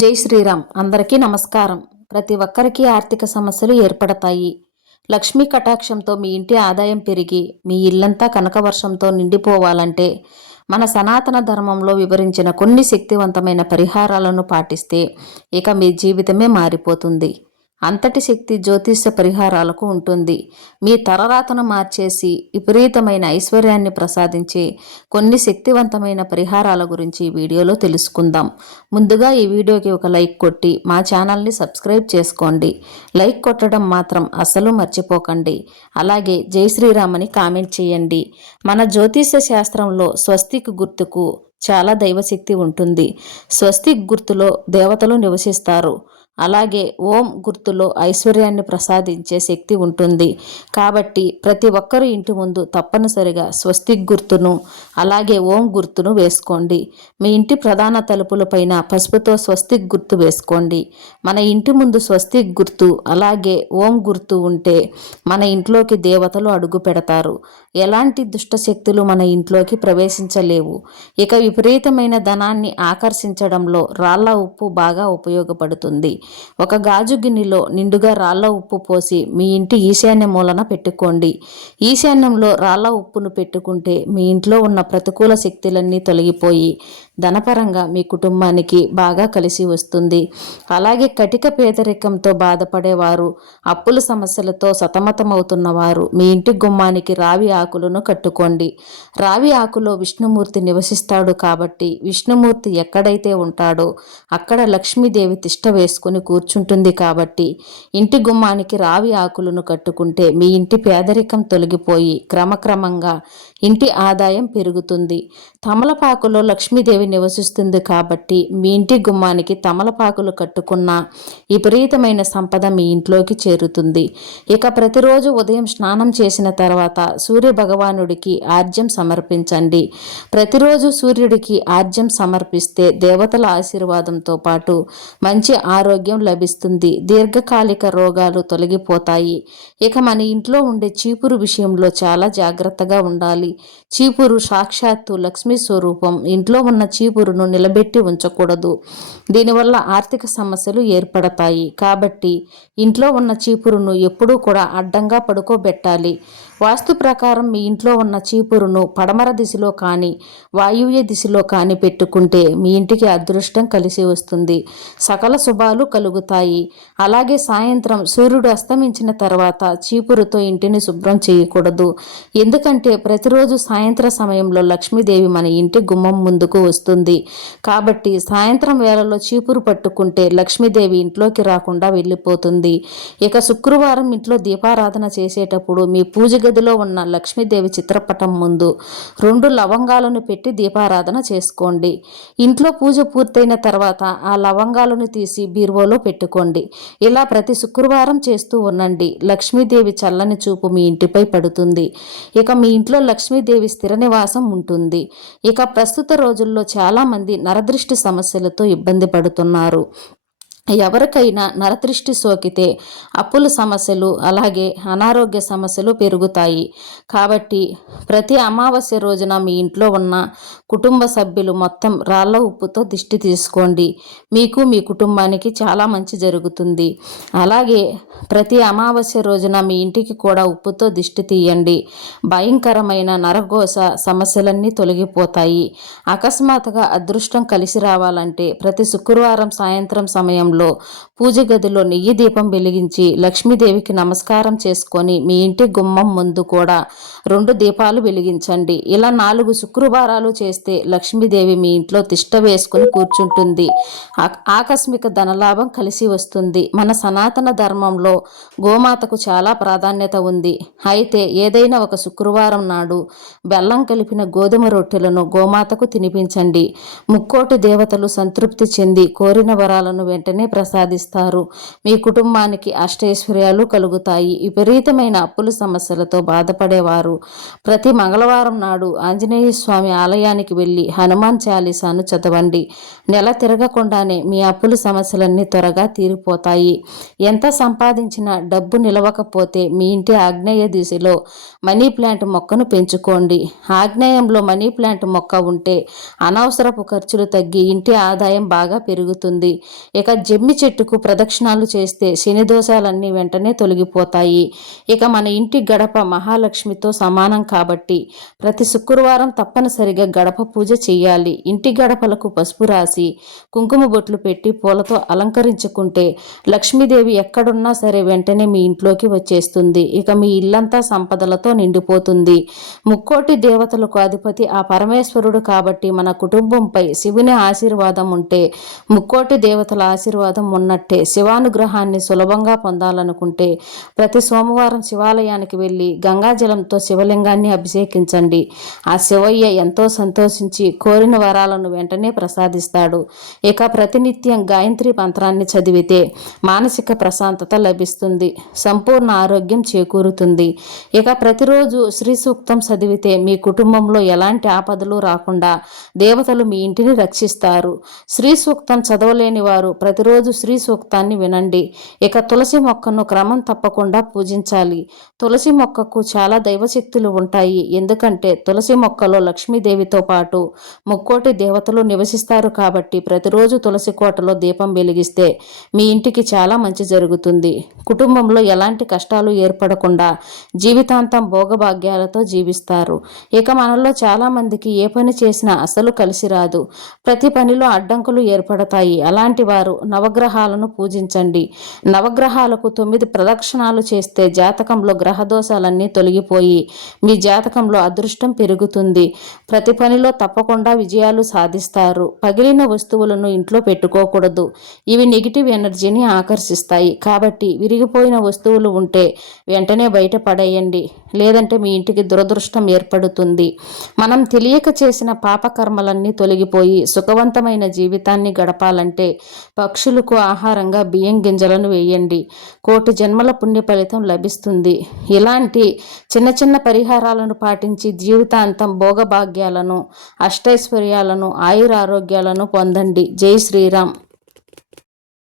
జై శ్రీరామ్. అందరికీ నమస్కారం. ప్రతి ఒక్కరికి ఆర్థిక సమస్యలు ఏర్పడతాయి. లక్ష్మీ కటాక్షంతో మీ ఇంటి ఆదాయం పెరిగి మీ ఇల్లంతా కనకవర్షంతో నిండిపోవాలంటే మన సనాతన ధర్మంలో వివరించిన కొన్ని శక్తివంతమైన పరిహారాలను పాటిస్తే ఇక మీ జీవితమే మారిపోతుంది. అంతటి శక్తి జ్యోతిష్య పరిహారాలకు ఉంటుంది. మీ తలరాతను మార్చేసి విపరీతమైన ఐశ్వర్యాన్ని ప్రసాదించే కొన్ని శక్తివంతమైన పరిహారాల గురించి ఈ వీడియోలో తెలుసుకుందాం. ముందుగా ఈ వీడియోకి ఒక లైక్ కొట్టి మా ఛానల్ని సబ్స్క్రైబ్ చేసుకోండి. లైక్ కొట్టడం మాత్రం అస్సలు మర్చిపోకండి. అలాగే జై శ్రీరామని కామెంట్ చేయండి. మన జ్యోతిష్య శాస్త్రంలో స్వస్తిక్ గుర్తుకు చాలా దైవశక్తి ఉంటుంది. స్వస్తిక్ గుర్తులో దేవతలు నివసిస్తారు. అలాగే ఓం గుర్తులో ఐశ్వర్యాన్ని ప్రసాదించే శక్తి ఉంటుంది. కాబట్టి ప్రతి ఒక్కరు ఇంటి ముందు తప్పనిసరిగా స్వస్తిక్ గుర్తును అలాగే ఓం గుర్తును వేసుకోండి. మీ ఇంటి ప్రధాన తలుపులపైన పసుపుతో స్వస్తిక్ గుర్తు వేసుకోండి. మన ఇంటి ముందు స్వస్తిక్ గుర్తు అలాగే ఓం గుర్తు ఉంటే మన ఇంట్లోకి దేవతలు అడుగు పెడతారు. ఎలాంటి దుష్టశక్తులు మన ఇంట్లోకి ప్రవేశించలేవు. ఇక విపరీతమైన ధనాన్ని ఆకర్షించడంలో రాళ్ళ ఉప్పు బాగా ఉపయోగపడుతుంది. ఒక గాజు గిన్నెలో నిండుగా రాళ్ళ ఉప్పు పోసి మీ ఇంటి ఈశాన్య మూలన పెట్టుకోండి. ఈశాన్యంలో రాళ్ళ ఉప్పును పెట్టుకుంటే మీ ఇంట్లో ఉన్న ప్రతికూల శక్తులన్నీ తొలగిపోయి ధనపరంగా మీ కుటుంబానికి బాగా కలిసి వస్తుంది. అలాగే కటిక పేదరికంతో బాధపడేవారు అప్పుల సమస్యలతో సతమతమవుతున్న వారు మీ ఇంటి గుమ్మానికి రావి ఆకులను కట్టుకోండి. రావి ఆకులో విష్ణుమూర్తి నివసిస్తాడు కాబట్టి విష్ణుమూర్తి ఎక్కడైతే ఉంటాడో అక్కడ లక్ష్మీదేవి తిష్ట వేసుకుని కూర్చుంటుంది కాబట్టి ఇంటి గుమ్మానికి రావి ఆకులను కట్టుకుంటే మీ ఇంటి పేదరికం తొలగిపోయి క్రమక్రమంగా ఇంటి ఆదాయం పెరుగుతుంది. తమలపాకులో లక్ష్మీదేవి నివసిస్తుంది కాబట్టి మీ ఇంటి గుమ్మానికి తమలపాకులు కట్టుకున్న విపరీతమైన సంపద మీ ఇంట్లోకి చేరుతుంది. ఇక ప్రతిరోజు ఉదయం స్నానం చేసిన తర్వాత సూర్య భగవానుడికి ఆర్జ్యం సమర్పించండి. ప్రతిరోజు సూర్యుడికి ఆర్జ్యం సమర్పిస్తే దేవతల ఆశీర్వాదంతో పాటు మంచి ఆరోగ్యం లభిస్తుంది. దీర్ఘకాలిక రోగాలు తొలగిపోతాయి. ఇక మన ఇంట్లో ఉండే చీపురు విషయంలో చాలా జాగ్రత్తగా ఉండాలి. చీపురు సాక్షాత్తు లక్ష్మీ స్వరూపం. ఇంట్లో ఉన్న చీపురును నిలబెట్టి ఉంచకూడదు. దీనివల్ల ఆర్థిక సమస్యలు ఏర్పడతాయి. కాబట్టి ఇంట్లో ఉన్న చీపురును ఎప్పుడూ కూడా అడ్డంగా పడుకోబెట్టాలి. వాస్తు ప్రకారం మీ ఇంట్లో ఉన్న చీపురును పడమర దిశలో కానీ వాయువ్య దిశలో కానీ పెట్టుకుంటే మీ ఇంటికి అదృష్టం కలిసి వస్తుంది. సకల శుభాలు కలుగుతాయి. అలాగే సాయంత్రం సూర్యుడు అస్తమించిన తర్వాత చీపురుతో ఇంటిని శుభ్రం చేయకూడదు. ఎందుకంటే ప్రతిరోజు సాయంత్ర సమయంలో లక్ష్మీదేవి మన ఇంటి గుమ్మం ముందుకు వస్తుంది. కాబట్టి సాయంత్రం వేళలో చీపురు పట్టుకుంటే లక్ష్మీదేవి ఇంట్లోకి రాకుండా వెళ్ళిపోతుంది. ఇక శుక్రవారం ఇంట్లో దీపారాధన చేసేటప్పుడు మీ పూజ గదిలో ఉన్న లక్ష్మీదేవి చిత్రపటం ముందు రెండు లవంగాలను పెట్టి దీపారాధన చేసుకోండి. ఇంట్లో పూజ పూర్తయిన తర్వాత ఆ లవంగాలను తీసి బీరువోలో పెట్టుకోండి. ఇలా ప్రతి శుక్రవారం చేస్తూ ఉండండి. లక్ష్మీదేవి చల్లని చూపు మీ ఇంటిపై పడుతుంది. ఇక మీ ఇంట్లో లక్ష్మీదేవి స్థిర నివాసం ఉంటుంది. ఇక ప్రస్తుత రోజుల్లో చాలామంది నరదృష్టి సమస్యలతో ఇబ్బంది పడుతున్నారు. ఎవరికైనా నరదృష్టి సోకితే అప్పుల సమస్యలు అలాగే అనారోగ్య సమస్యలు పెరుగుతాయి. కాబట్టి ప్రతి అమావాస్య రోజున మీ ఇంట్లో ఉన్న కుటుంబ సభ్యులు మొత్తం రాళ్ళ ఉప్పుతో దిష్టి తీసుకోండి. మీకు మీ కుటుంబానికి చాలా మంచి జరుగుతుంది. అలాగే ప్రతి అమావాస్య రోజున మీ ఇంటికి కూడా ఉప్పుతో దిష్టి తీయండి. భయంకరమైన నరఘోష సమస్యలన్నీ తొలగిపోతాయి. అకస్మాత్తుగా అదృష్టం కలిసి రావాలంటే ప్రతి శుక్రవారం సాయంత్రం సమయంలో సమయంలో పూజ గదిలో నెయ్యి దీపం వెలిగించి లక్ష్మీదేవికి నమస్కారం చేసుకొని మీ ఇంటి గుమ్మం ముందు కూడా రెండు దీపాలు వెలిగించండి. ఇలా నాలుగు శుక్రవారాలు చేస్తే లక్ష్మీదేవి మీ ఇంట్లో తిష్ట వేసుకుని కూర్చుంటుంది. ఆకస్మిక ధనలాభం కలిసి వస్తుంది. మన సనాతన ధర్మంలో గోమాతకు చాలా ప్రాధాన్యత ఉంది. అయితే ఏదైనా ఒక శుక్రవారం నాడు బెల్లం కలిపిన గోధుమ రొట్టెలను గోమాతకు తినిపించండి. ముక్కోటి దేవతలు సంతృప్తి చెంది కోరిన వరాలను వెంటనే ప్రసాదిస్తారు. మీ కుటుంబానికి అష్టైశ్వర్యాలు కలుగుతాయి. విపరీతమైన అప్పుల సమస్యలతో బాధపడేవారు. ప్రతి మంగళవారం నాడు ఆంజనేయ స్వామి ఆలయానికి వెళ్ళి హనుమాన్ చాలీసాను చదవండి. నెల తిరగకుండానే మీ అప్పుల సమస్యలన్నీ త్వరగా తీరిపోతాయి. ఎంత సంపాదించినా డబ్బు నిలవకపోతే మీ ఇంటి ఆగ్నేయ దిశలో మనీ ప్లాంట్ మొక్కను పెంచుకోండి. ఆగ్నేయంలో మనీ ప్లాంట్ మొక్క ఉంటే అనవసరపు ఖర్చులు తగ్గి ఇంటి ఆదాయం బాగా పెరుగుతుంది. ఇక జమ్మి చెట్టుకు ప్రదక్షిణాలు చేస్తే శని దోషాలన్నీ వెంటనే తొలగిపోతాయి. ఇక మన ఇంటి గడప మహాలక్ష్మితో సమానం కాబట్టి ప్రతి శుక్రవారం తప్పనిసరిగా గడప పూజ చేయాలి. ఇంటి గడపలకు పసుపు రాసి కుంకుమ బొట్లు పెట్టి పూలతో అలంకరించుకుంటే లక్ష్మీదేవి ఎక్కడున్నా సరే వెంటనే మీ ఇంట్లోకి వచ్చేస్తుంది. ఇక మీ ఇల్లంతా సంపదలతో నిండిపోతుంది. ముక్కోటి దేవతలకు అధిపతి ఆ పరమేశ్వరుడు కాబట్టి మన కుటుంబంపై శివుని ఆశీర్వాదం ఉంటే ముక్కోటి దేవతల ఆశీర్వాదం ఉన్నట్టే. శివానుగ్రహాన్ని సులభంగా పొందాలనుకుంటే ప్రతి సోమవారం శివాలయానికి వెళ్ళి గంగాజలంతో శివలింగాన్ని అభిషేకించండి. ఆ శివయ్య ఎంతో సంతోషించి కోరిన వరాలను వెంటనే ప్రసాదిస్తాడు. ఇక ప్రతినిత్యం గాయత్రి మంత్రాన్ని చదివితే మానసిక ప్రశాంతత లభిస్తుంది. సంపూర్ణ ఆరోగ్యం చేకూరుతుంది. ఇక ప్రతిరోజు శ్రీ సూక్తం చదివితే మీ కుటుంబంలో ఎలాంటి ఆపదలు రాకుండా దేవతలు మీ ఇంటిని రక్షిస్తారు. శ్రీ సూక్తం చదవలేని వారు ప్రతిరోజు శ్రీ సూక్తాన్ని వినండి. ఇక తులసి మొక్కను క్రమం తప్పకుండా పూజించాలి. తులసి మొక్కకు చాలా దైవశక్తులు ఉంటాయి. ఎందుకంటే తులసి మొక్కలో లక్ష్మీదేవితో పాటు ముక్కోటి దేవతలు నివసిస్తారు కాబట్టి ప్రతిరోజు తులసి కోటలో దీపం వెలిగిస్తే మీ ఇంటికి చాలా మంచి జరుగుతుంది. కుటుంబంలో ఎలాంటి కష్టాలు ఏర్పడకుండా జీవితాంతం భోగభాగ్యాలతో జీవిస్తారు. ఇక మనలో చాలామందికి ఏ పని చేసినా అసలు కలిసి రాదు. ప్రతి పనిలో అడ్డంకులు ఏర్పడతాయి. అలాంటి వారు నవగ్రహాలను పూజించండి. నవగ్రహాలకు తొమ్మిది ప్రదక్షిణాలు చేస్తే జాతకంలో గ్రహదోషాలన్నీ తొలగిపోయి మీ జాతకంలో అదృష్టం పెరుగుతుంది. ప్రతి పనిలో తప్పకుండా విజయాలు సాధిస్తారు. పగిలిన వస్తువులను ఇంట్లో పెట్టుకోకూడదు. ఇవి నెగిటివ్ ఎనర్జీని ఆకర్షిస్తాయి. కాబట్టి విరిగిపోయిన వస్తువులు ఉంటే వెంటనే బయట పడేయండి. లేదంటే మీ ఇంటికి దురదృష్టం ఏర్పడుతుంది. మనం తెలియక చేసిన పాపకర్మలన్నీ తొలగిపోయి సుఖవంతమైన జీవితాన్ని గడపాలంటే పక్ష పక్షులకు ఆహారంగా బియ్యం గింజలను వేయండి. కోటి జన్మల పుణ్య ఫలితం లభిస్తుంది. ఇలాంటి చిన్న చిన్న పరిహారాలను పాటించి జీవితాంతం భోగభాగ్యాలను అష్టైశ్వర్యాలను ఆయురారోగ్యాలను పొందండి. జై శ్రీరామ్.